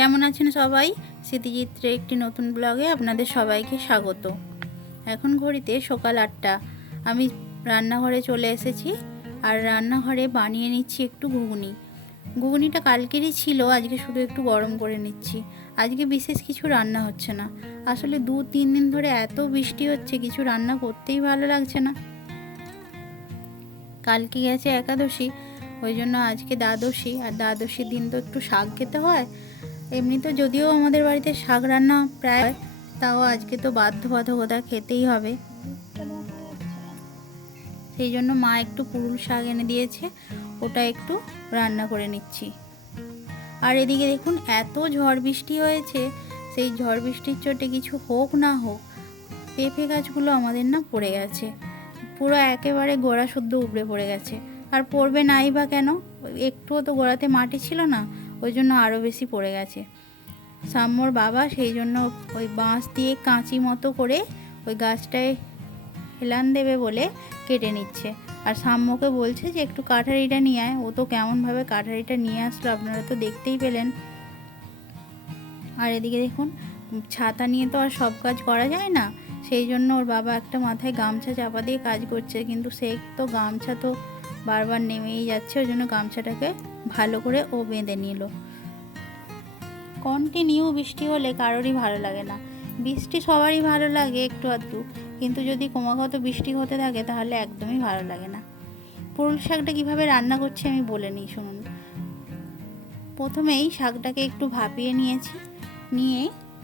কেমন আছেন সবাই? স্মৃতিচিত্রের একটি নতুন ব্লগে আপনাদের সবাইকে স্বাগত। এখন ঘড়িতে সকাল 8টা। আমি রান্নাঘরে চলে এসেছি আর রান্নাঘরে বানিয়ে নিচ্ছি একটু ঘুগনি। ঘুগনিটা কালকেরই ছিল, আজকে শুধু একটু গরম করে নিচ্ছি। আজকে বিশেষ কিছু রান্না হচ্ছে না। আসলে 2-3 দিন ধরে এত বৃষ্টি হচ্ছে, কিছু রান্না করতেই ভালো লাগছে না। কালকে গেছে একাদশী, ওই জন্য আজকে দ্বাদশী, আর দ্বাদশীর দিন তো একটু শাক খেতে হয়। এমনি তো যদিও আমাদের বাড়িতে শাক রান্না প্রায়, তাও আজকে তো বাধ্যবাধকতা খেতেই হবে। সেই জন্য মা একটু পুরুল শাক এনে দিয়েছে, ওটা একটু রান্না করে নিচ্ছি। আর এদিকে দেখুন এত ঝড় বৃষ্টি হয়েছে, সেই ঝড় বৃষ্টির চোটে কিছু হোক না হোক পেঁপে গাছগুলো আমাদের না পড়ে গেছে, পুরো একেবারে গোড়া শুদ্ধ উপড়ে পড়ে গেছে। আর পড়বে নাই বা কেন, একটুও তো গোড়াতে মাটি ছিল না, ওই জন্য আরও বেশি পড়ে গেছে। সাম্যর বাবা সেই জন্য ওই বাঁশ দিয়ে কাঁচি মতো করে ওই গাছটায় হেলান দেবে বলে কেটে নিচ্ছে। আর সাম্যকে বলছে যে একটু কাঠারিটা নিয়ে আয়। ও তো কেমনভাবে কাঠারিটা নিয়ে আসলো আপনারা তো দেখতেই পেলেন। আর এদিকে দেখুন, ছাতা নিয়ে তো আর সব কাজ করা যায় না, সেই জন্য ওর বাবা একটা মাথায় গামছা চাপা দিয়ে কাজ করছে, কিন্তু সে তো গামছা তো বারবার নেমেই যাচ্ছে, ওই জন্য গামছাটাকে ভালো করে ও বেঁধে নিল। কন্টিনিউ বৃষ্টি হলে কারোরই ভালো লাগে না। বৃষ্টি সবারই ভালো লাগে একটু আধটু, কিন্তু যদি ক্রমাগত বৃষ্টি হতে থাকে তাহলে একদমই ভালো লাগে না। পুরুল শাকটা কীভাবে রান্না করছি আমি বলে নিই, শুনুন। প্রথমেই শাকটাকে একটু ভাপিয়ে নিয়েছি, নিয়ে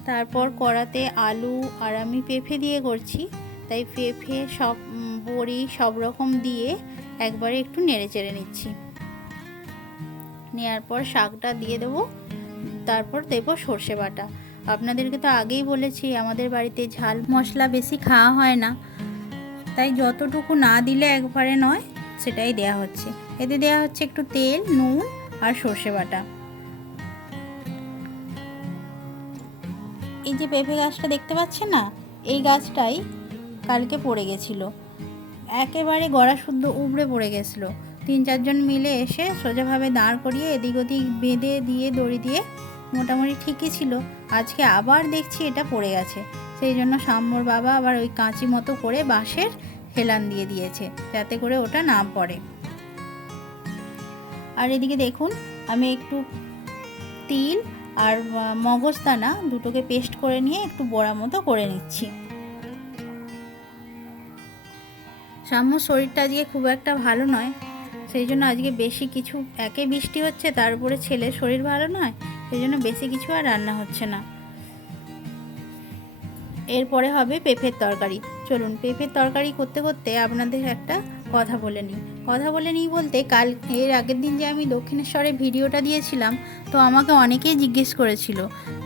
তারপর কড়াতে আলু আর আমি পেঁপে দিয়ে করছি, তাই পেঁপে সব বড়ি সব রকম দিয়ে একবারে একটু নেড়ে চেড়ে নিচ্ছি। নেওয়ার পর শাকটা দিয়ে দেবো, তারপর দেবো সর্ষে বাটা। আপনাদেরকে তো আগেই বলেছি আমাদের বাড়িতে ঝাল মশলা বেশি খাওয়া হয় না, তাই যতটুকু না দিলে একবারে নয় সেটাই দেয়া হচ্ছে। এতে দেয়া হচ্ছে একটু তেল, নুন আর সর্ষে বাটা। এই যে পেঁপে গাছটা দেখতে পাচ্ছেন না, এই গাছটাই কালকে পড়ে গেছিলো, একেবারে গড়া শুদ্ধ উপড়ে পড়ে গেছিলো। 3-4 জন মিলে এসে সোজাভাবে দাঁড় করিয়ে এদিক ওদিক বেঁধে দিয়ে দড়ি দিয়ে মোটামুটি ঠিকই ছিল। আজকে আবার দেখছি এটা পড়ে গেছে, সেই জন্য সাম্যর বাবা আবার ওই কাঁচি মতো করে বাঁশের হেলান দিয়ে দিয়েছে যাতে করে ওটা না পড়ে। আর এদিকে দেখুন আমি একটু তিল আর মগজদানা দুটোকে পেস্ট করে নিয়ে একটু বড়া মতো করে নিচ্ছি। সাম্যর শরীরটা আজকে খুব একটা ভালো নয়, সেই জন্য আজকে বেশি কিছু, একে বৃষ্টি হচ্ছে তার উপরে ছেলের শরীর ভালো নয়, সেই জন্য বেশি কিছু আর রান্না হচ্ছে না। এরপরে হবে পেঁপের তরকারি। চলুন পেঁপের তরকারি করতে করতে আপনাদের একটা কথা বলে নিই বলতে, কাল এর আগের দিন যে আমি দক্ষিণেশ্বরে ভিডিওটা দিয়েছিলাম, তো আমাকে অনেকেই জিজ্ঞেস করেছিল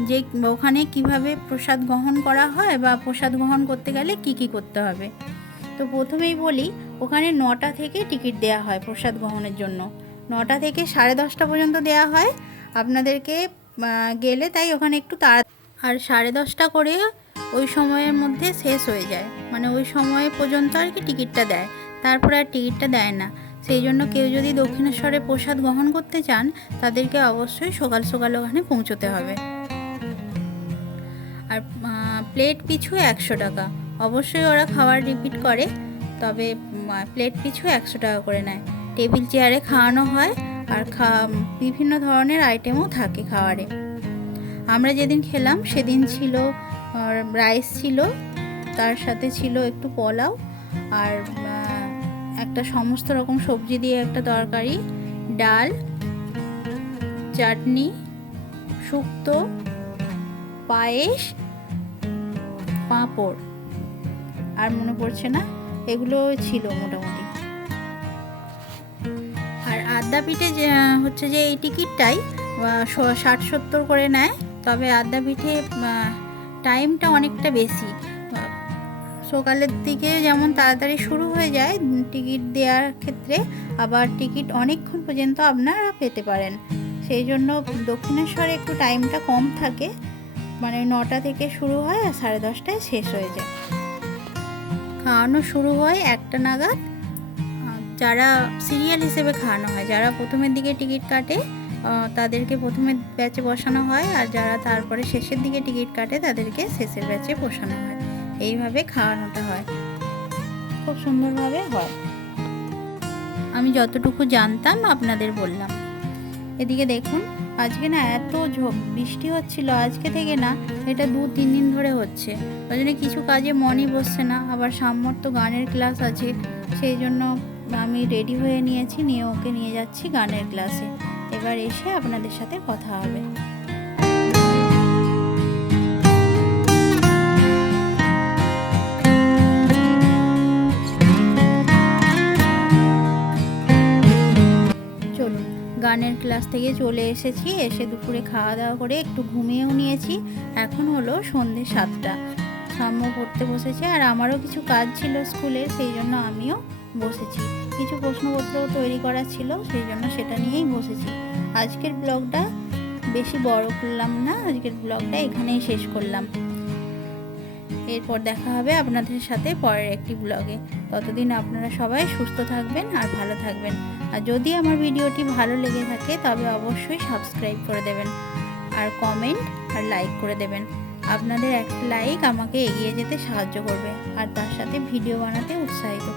যে ওখানে কিভাবে প্রসাদ গ্রহণ করা হয় বা প্রসাদ গ্রহণ করতে গেলে কি কি করতে হবে। তো প্রথমেই বলি, ওখানে 9টা থেকে টিকিট দেওয়া হয় প্রসাদ গ্রহণের জন্য। 9টা থেকে 10:30 পর্যন্ত দেওয়া হয় আপনাদেরকে গেলে, তাই ওখানে একটু আর 10:30 করে ওই সময়ের মধ্যে শেষ হয়ে যায়, মানে ওই সময় পর্যন্ত আর কি টিকিটটা দেয়, তারপরে আর টিকিটটা দেয় না। সেই জন্য কেউ যদি দক্ষিণেশ্বরে প্রসাদ গ্রহণ করতে চান তাদেরকে অবশ্যই সকাল সকাল ওখানে পৌঁছতে হবে। আর প্লেট পিছু 100 টাকা। অবশ্যই ওরা খাবার রিপিট করে, তবে প্লেট পিছু 100 টাকা করে নেয়। টেবিল চেয়ারে খাওয়ানো হয়, আর বিভিন্ন ধরনের আইটেমও থাকে খাবারে। আমরা যেদিন খেলাম সেদিন ছিল রাইস ছিল, তার সাথে ছিল একটু পোলাও আর একটা সমস্ত রকম সবজি দিয়ে একটা তরকারি, ডাল, চাটনি, শুক্তো, পায়েস, পাঁপড়, আর মনে পড়ছে না, এগুলো ছিল মোটামুটি। আর আদ্যাপীঠে যে হচ্ছে যে এই টিকিটটাই 60-70 করে নেয়, তবে আদ্যাপীঠে টাইমটা অনেকটা বেশি। সকালের দিকে যেমন তাড়াতাড়ি শুরু হয়ে যায় টিকিট দেওয়ার ক্ষেত্রে, আবার টিকিট অনেকক্ষণ পর্যন্ত আপনারা পেতে পারেন। সেই জন্য দক্ষিণেশ্বরে একটু টাইমটা কম থাকে, মানে 9টা থেকে শুরু হয় আর 10:30টায় শেষ হয়ে যায়। খাওয়ানো শুরু হয় 1টা নাগাদ। যারা সিরিয়াল হিসেবে খাওয়ানো হয়, যারা প্রথমের দিকে টিকিট কাটে তাদেরকে প্রথমে ব্যাচে বসানো হয়, আর যারা তারপরে শেষের দিকে টিকিট কাটে তাদেরকে শেষের ব্যাচে বসানো হয়। এইভাবে খাওয়ানোটা হয়, খুব সুন্দরভাবে হয়। আমি যতটুকু জানতাম আপনাদের বললাম। এদিকে দেখুন, আজকে না এত বৃষ্টি হচ্ছিল, আজকে থেকে না, এটা 2-3 দিন ধরে হচ্ছে। ওই জন্য কিছু কাজে মনই বসছে না। আবার সাম্যর তো গানের ক্লাস আছে, সেই জন্য আমি রেডি হয়ে নিয়েছি, নিয়ে ওকে নিয়ে যাচ্ছি গানের ক্লাসে। এবার এসে আপনাদের সাথে কথা হবে। চলুন, গানের ক্লাস থেকে চলে এসেছি, এসে দুপুরে খাওয়া দাওয়া করে একটু ঘুমিয়েও নিয়েছি। এখন হলো সন্ধ্যে 7টা। সাম্য পড়তে বসেছে, আর আমারও কিছু কাজ ছিল স্কুলের, সেই জন্য আমিও বসেছি। কিছু প্রশ্নপত্রও তৈরি করা ছিল, সেই জন্য সেটা নিয়েই বসেছি। আজকের ব্লগটা বেশি বড় করলাম না, আজকের ব্লগটা এখানেই শেষ করলাম। এরপর দেখা হবে আপনাদের সাথে পরের একটি ব্লগে। ততদিন আপনারা সবাই সুস্থ থাকবেন আর ভালো থাকবেন। আর যদি আমার ভিডিওটি ভালো লেগে থাকে তবে অবশ্যই সাবস্ক্রাইব করে দেবেন, আর কমেন্ট আর লাইক করে দেবেন। আপনাদের একটা লাইক আমাকে এগিয়ে যেতে সাহায্য করবে, আর তার সাথে ভিডিও বানাতে উৎসাহিত